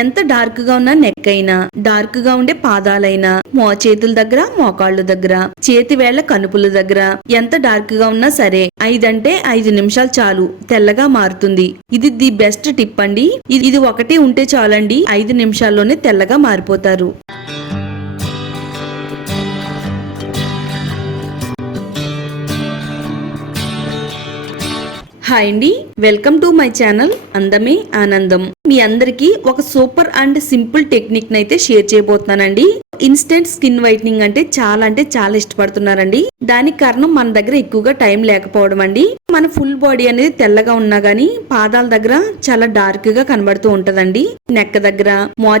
ఎంత డార్క్ గా ఉన్న నెక్ అయినా, డార్క్ గా ఉండే పాదాలైనా, చేతుల దగ్గర, మోకాళ్ళ దగ్గర, చేతి వేళ్ల కనుపుల దగ్గర ఎంత డార్క్ గా ఉన్నా సరే 5 నిమిషాలు చాలు తెల్లగా మారుతుంది. ఇది ది బెస్ట్ టిప్ అండి. ఇది ఒకటి ఉంటే చాలండి, 5 నిమిషాల్లోనే తెల్లగా మారిపోతారు. హాయ్ అండి, వెల్కమ్ టు మై ఛానల్ అందమే ఆనందం. మీ అందరికి ఒక సూపర్ అండ్ సింపుల్ టెక్నిక్ నైతే షేర్ చేయబోతున్నానండి. ఇన్స్టెంట్ స్కిన్ వైట్నింగ్ అంటే చాలా ఇష్టపడుతున్నారండి. దానికి కారణం మన దగ్గర ఎక్కువగా టైం లేకపోవడం అండి. మన ఫుల్ బాడీ అనేది తెల్లగా ఉన్నా గానీ పాదాల దగ్గర చాలా డార్క్ గా కనబడుతూ ఉంటదండి. నెక్ దగ్గర,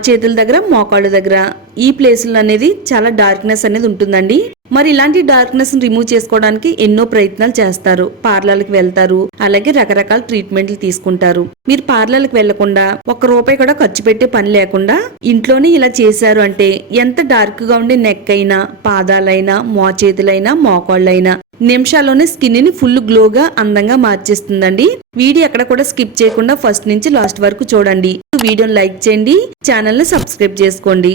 చేతుల దగ్గర, మోకాళ్ళ దగ్గర ఈ ప్లేసులు అనేది చాలా డార్క్నెస్ అనేది ఉంటుందండి. మరి ఇలాంటి డార్క్నెస్ రిమూవ్ చేసుకోవడానికి ఎన్నో ప్రయత్నాలు చేస్తారు. పార్లర్కి వెళ్తారు, అలాగే రకరకాల ట్రీట్మెంట్లు తీసుకుంటారు. మీరు పార్లర్కి వెళ్లకుండా, ₹1 కూడా ఖర్చు పెట్టే పని లేకుండా ఇంట్లోనే ఇలా చేశారు అంటే ఎంత డార్క్ గా ఉండే నెక్ అయినా, పాదాలైనా, చేతులైనా, మోకాళ్ళైనా నిమిషాల్లోనే స్కిన్ ని ఫుల్ గ్లోగా అందంగా మార్చేస్తుందండి. వీడియో ఎక్కడ కూడా స్కిప్ చేయకుండా ఫస్ట్ నుంచి లాస్ట్ వరకు చూడండి. వీడియోని లైక్ చేయండి, ఛానల్ ని సబ్స్క్రైబ్ చేసుకోండి.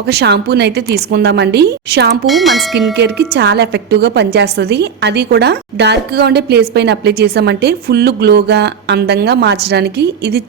ఒక షాంపూని అయితే తీసుకుందామండి. షాంపూ మన స్కిన్ కేర్ కి చాలా ఎఫెక్టివ్ గా పనిచేస్తుంది. అది కూడా డార్క్ గా ఉండే ప్లేస్ పైన అప్లై చేసామంటే ఫుల్ గ్లోగా అందంగా మార్చడానికి ఇది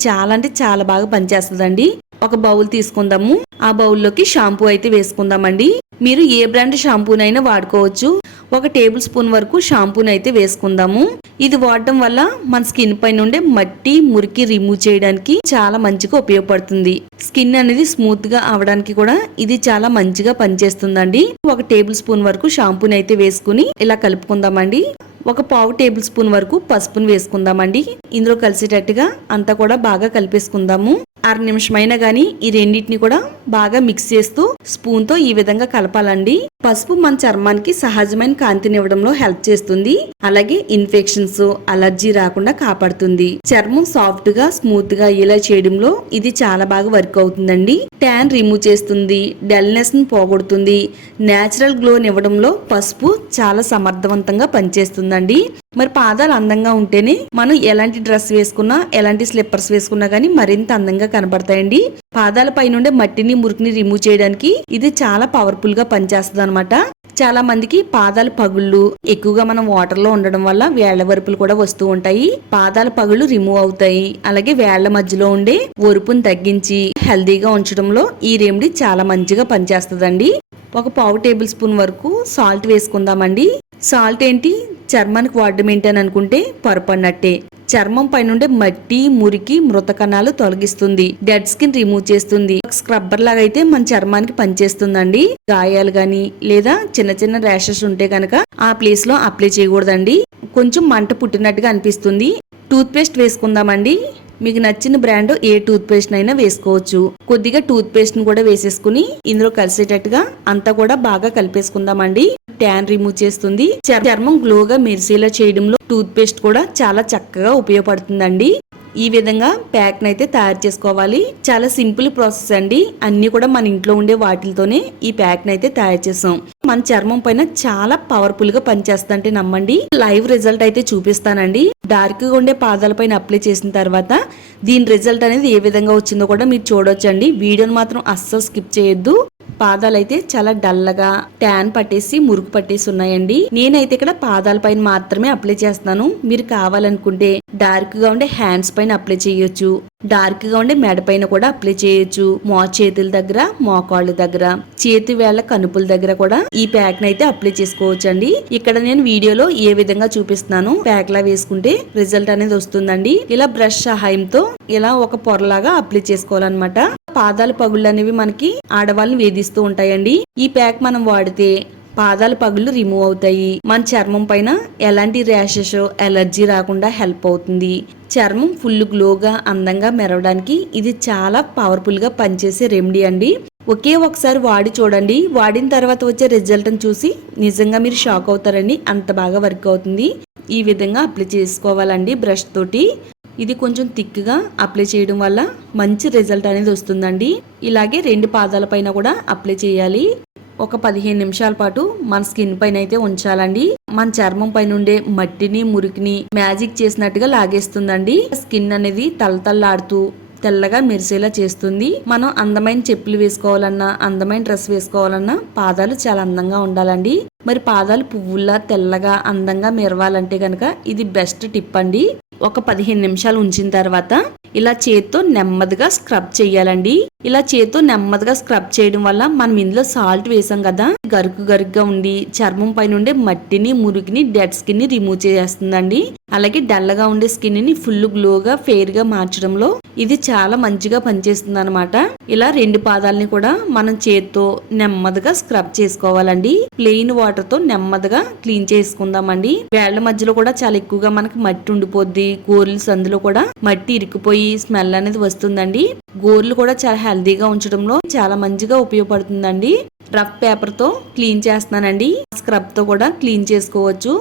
చాలా బాగా పనిచేస్తుందండి. ఒక బౌల్ తీసుకుందాము. ఆ బౌల్లోకి షాంపూ అయితే వేసుకుందామండి. మీరు ఏ బ్రాండ్ షాంపూనైనా వాడుకోవచ్చు. 1 టేబుల్ స్పూన్ వరకు షాంపూని అయితే వేసుకుందాము. ఇది వాడడం వల్ల మన స్కిన్ పైన ఉండే మట్టి, మురికి రిమూవ్ చేయడానికి చాలా మంచిగా ఉపయోగపడుతుంది. స్కిన్ అనేది స్మూత్ గా అవడానికి కూడా ఇది చాలా మంచిగా పనిచేస్తుందండి. 1 టేబుల్ స్పూన్ వరకు షాంపూని అయితే వేసుకుని ఇలా కలుపుకుందామండి. 1/4 టేబుల్ స్పూన్ వరకు పసుపుని వేసుకుందామండి. ఇందులో కలిసేటట్టుగా అంతా కూడా బాగా కలిపేసుకుందాము. 6 నిమిషమైనా గానీ ఈ రెండింటిని కూడా బాగా మిక్స్ చేస్తూ స్పూన్ తో ఈ విధంగా కలపాలండి. పసుపు మన చర్మానికి సహజమైన కాంతినివ్వడంలో హెల్ప్ చేస్తుంది. అలాగే ఇన్ఫెక్షన్స్, అలర్జీ రాకుండా కాపాడుతుంది. చర్మం సాఫ్ట్ గా, స్మూత్ గా ఇలా చేయడంలో ఇది చాలా బాగా వర్క్ అవుతుందండి. ట్యాన్ రిమూవ్ చేస్తుంది, డల్నెస్ ని పోగొడుతుంది. నేచురల్ గ్లో నివ్వడంలో పసుపు చాలా సమర్థవంతంగా పనిచేస్తుందండి. మరి పాదాలు అందంగా ఉంటేనే మనం ఎలాంటి డ్రెస్ వేసుకున్నా, ఎలాంటి స్లిప్పర్స్ వేసుకున్నా గానీ మరింత అందంగా కనబడతాయండి. పాదాల పైనుండే మట్టిని, మురికిని రిమూవ్ చేయడానికి ఇది చాలా పవర్ఫుల్ గా పనిచేస్తుంది అనమాట. చాలా మందికి పాదాల పగుళ్ళు ఎక్కువగా మనం వాటర్ లో ఉండడం వల్ల వేళ్ల వరుపులు కూడా వస్తూ ఉంటాయి. పాదాల పగుళ్ళు రిమూవ్ అవుతాయి. అలాగే వేళ్ల మధ్యలో ఉండే ఒరుపుని తగ్గించి హెల్దీగా ఉంచడంలో ఈ రెమెడీ చాలా మంచిగా పనిచేస్తుందండి. 1/4 టేబుల్ స్పూన్ వరకు సాల్ట్ వేసుకుందామండి. సాల్ట్ ఏంటి, చర్మానికి వాడడం ఏంటి అని అనుకుంటే పొరపడినట్టే. చర్మం పైనుండే మట్టి, మురికి, మృత కణాలు తొలగిస్తుంది. డెడ్ స్కిన్ రిమూవ్ చేస్తుంది. స్క్రబ్బర్ లాగా అయితే మన చర్మానికి పనిచేస్తుందండి. గాయాలు గాని లేదా చిన్న ర్యాషెస్ ఉంటే కనుక ఆ ప్లేస్ లో అప్లై చేయకూడదండి. కొంచెం మంట పుట్టినట్టుగా అనిపిస్తుంది. టూత్ పేస్ట్ వేసుకుందామండి. మీకు నచ్చిన బ్రాండ్ ఏ టూత్ పేస్ట్ అయినా వేసుకోవచ్చు. కొద్దిగా టూత్ పేస్ట్ ను కూడా వేసేసుకుని ఇందులో కలిసేటట్టుగా అంతా కూడా బాగా కలిపేసుకుందామండి. ట్యాన్ రిమూవ్ చేస్తుంది. చర్మం గ్లోగా మెరిసేలా చేయడంలో టూత్ పేస్ట్ కూడా చాలా చక్కగా ఉపయోగపడుతుందండి. ఈ విధంగా ప్యాక్ నైతే తయారు చేసుకోవాలి. చాలా సింపుల్ ప్రాసెస్ అండి. అన్ని కూడా మన ఇంట్లో ఉండే వాటితోనే ఈ ప్యాక్ నైతే తయారు చేసాం. మన చర్మం పైన చాలా పవర్ఫుల్ గా పనిచేస్తుందంటే నమ్మండి. లైవ్ రిజల్ట్ అయితే చూపిస్తానండి. డార్క్ గా ఉండే పాదాల పైన అప్లై చేసిన తర్వాత దీని రిజల్ట్ అనేది ఏ విధంగా వచ్చిందో కూడా మీరు చూడొచ్చండి. వీడియోని మాత్రం అస్సలు స్కిప్ చేయొద్దు. పాదాలు అయితే చాలా డల్లగా ట్యాన్ పట్టేసి, మురుగు పట్టేసి ఉన్నాయండి. నేనైతే ఇక్కడ పాదాల పైన మాత్రమే అప్లై చేస్తున్నాను. మీరు కావాలనుకుంటే డార్క్ గా ఉండే హ్యాండ్స్ పైన అప్లై చేయొచ్చు. డార్క్ గా ఉండే మెడ పైన కూడా అప్లై చేయొచ్చు. చేతుల దగ్గర, మోకాళ్ళ దగ్గర, చేతి వేళ్ల కనుపుల దగ్గర కూడా ఈ ప్యాక్ నైతే అప్లై చేసుకోవచ్చు అండి. ఇక్కడ నేను వీడియోలో ఏ విధంగా చూపిస్తున్నాను ప్యాక్ లా వేసుకుంటే రిజల్ట్ అనేది వస్తుందండి. ఇలా బ్రష్ సహాయంతో ఇలా ఒక పొరలాగా అప్లై చేసుకోవాలన్నమాట. పాదాల పగుళ్ళు అనేవి మనకి ఆడవాళ్ళని వేధిస్తూ ఉంటాయండి. ఈ ప్యాక్ మనం వాడితే పాదాల పగుళ్ళు రిమూవ్ అవుతాయి. మన చర్మం పైన ఎలాంటి ర్యాషెస్, ఎలర్జీ రాకుండా హెల్ప్ అవుతుంది. చర్మం ఫుల్ గ్లోగా అందంగా మెరవడానికి ఇది చాలా పవర్ఫుల్ గా పనిచేసే రెమెడీ అండి. ఒకే ఒకసారి వాడి చూడండి. వాడిన తర్వాత వచ్చే రిజల్ట్ చూసి నిజంగా మీరు షాక్ అవుతారండి. అంత బాగా వర్క్ అవుతుంది. ఈ విధంగా అప్లై చేసుకోవాలండి బ్రష్ తోటి. ఇది కొంచెం థిక్గా అప్లై చేయడం వల్ల మంచి రిజల్ట్ అనేది వస్తుందండి. ఇలాగే 2 పాదాల పైన కూడా అప్లై చేయాలి. ఒక 15 నిమిషాల పాటు మన స్కిన్ పైన అయితే ఉంచాలండి. మన చర్మం పైన ఉండే మట్టిని, మురికిని మ్యాజిక్ చేసినట్టుగా లాగేస్తుందండి. స్కిన్ అనేది తలతల్లాడుతూ తెల్లగా మెరిసేలా చేస్తుంది. మనం అందమైన చెప్పులు వేసుకోవాలన్నా, అందమైన డ్రెస్ వేసుకోవాలన్నా పాదాలు చాలా అందంగా ఉండాలండి. మరి పాదాలు పువ్వుల్లా తెల్లగా అందంగా మెరవాలంటే కనుక ఇది బెస్ట్ టిప్ అండి. ఒక 15 నిమిషాలు ఉంచిన తర్వాత ఇలా చేత్తో నెమ్మదిగా స్క్రబ్ చేయాలండి. ఇలా చేత్తో నెమ్మదిగా స్క్రబ్ చేయడం వల్ల మనం ఇందులో సాల్ట్ వేసాం కదా, గరుకుగా ఉండి చర్మం పైన ఉండే మట్టిని, మురికిని, డెడ్ స్కిన్ ని రిమూవ్ చేస్తుందండి. అలాగే డల్లగా ఉండే స్కిన్ ని ఫుల్ గ్లోగా, ఫెయిర్ గా మార్చడంలో ఇది చాలా మంచిగా పనిచేస్తుంది అనమాట. ఇలా 2 పాదాలని కూడా మనం చేత్తో నెమ్మదిగా స్క్రబ్ చేసుకోవాలండి. ప్లెయిన్ వాటర్ తో నెమ్మదిగా క్లీన్ చేసుకుందామండి. వేళ్ల మధ్యలో కూడా చాలా ఎక్కువగా మనకి మట్టి ఉండిపోద్ది. గోర్లు సందులో కూడా మట్టి ఇరుక్కుపోయి స్మెల్ అనేది వస్తుందండి. గోర్లు కూడా చాలా హెల్దీగా ఉంచడంలో చాలా మంచిగా ఉపయోగపడుతుందండి. రఫ్ పేపర్ తో క్లీన్ చేస్తున్నానండి. స్క్రబ్ తో కూడా క్లీన్ చేసుకోవచ్చు.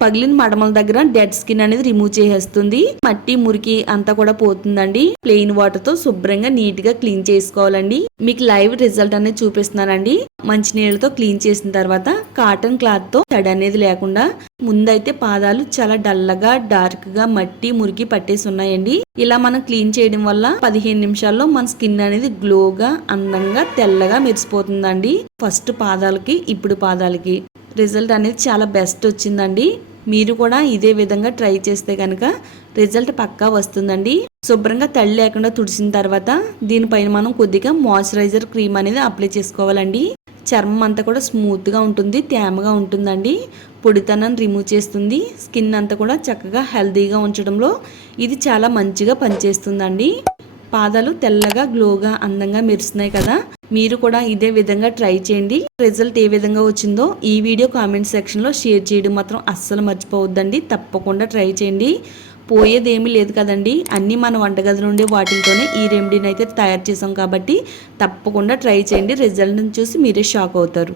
పగిలిన మడమల దగ్గర డెడ్ స్కిన్ అనేది రిమూవ్ చేసేస్తుంది. మట్టి, మురికి అంతా కూడా పోతుందండి. ప్లెయిన్ వాటర్ తో శుభ్రంగా నీట్ గా క్లీన్ చేసుకోవాలండి. మీకు లైవ్ రిజల్ట్ అనేది చూపిస్తున్నానండి. మంచి నీళ్ళతో క్లీన్ చేసిన తర్వాత కాటన్ క్లాత్ తో తడి అనేది లేకుండా, ముందైతే పాదాలు చాలా డల్లగా, డార్క్ గా మట్టి, మురికి పట్టేసి ఉన్నాయండి. ఇలా మనం క్లీన్ చేయడం వల్ల 15 నిమిషాల్లో మన స్కిన్ అనేది గ్లోగా, అందంగా, తెల్లగా మెరిసిపోతుందండి. ఫస్ట్ పాదాలకి, ఇప్పుడు పాదాలకి రిజల్ట్ అనేది చాలా బెస్ట్ వచ్చిందండి. మీరు కూడా ఇదే విధంగా ట్రై చేస్తే కనుక రిజల్ట్ పక్కా వస్తుందండి. శుభ్రంగా తడి లేకుండా తుడిచిన తర్వాత దీనిపైన మనం కొద్దిగా మాయిశ్చరైజర్ క్రీమ్ అనేది అప్లై చేసుకోవాలండి. చర్మం అంతా కూడా స్మూత్ గా ఉంటుంది, తేమగా ఉంటుందండి. పొడితనాన్ని రిమూవ్ చేస్తుంది. స్కిన్ అంతా కూడా చక్కగా హెల్దీగా ఉంచడంలో ఇది చాలా మంచిగా పనిచేస్తుందండి. పాదాలు తెల్లగా, గ్లోగా, అందంగా మెరుస్తున్నాయి కదా. మీరు కూడా ఇదే విధంగా ట్రై చేయండి. రిజల్ట్ ఏ విధంగా వచ్చిందో ఈ వీడియో కామెంట్ సెక్షన్ లో షేర్ చేయడం మాత్రం అస్సలు మర్చిపోవద్దండి. తప్పకుండా ట్రై చేయండి. పోయేదేమీ లేదు కదండి. అన్నీ మన వంటగది నుండి వాటితోనే ఈ రెమెడీని అయితే తయారు చేసాం కాబట్టి తప్పకుండా ట్రై చేయండి. రిజల్ట్ని చూసి మీరే షాక్ అవుతారు.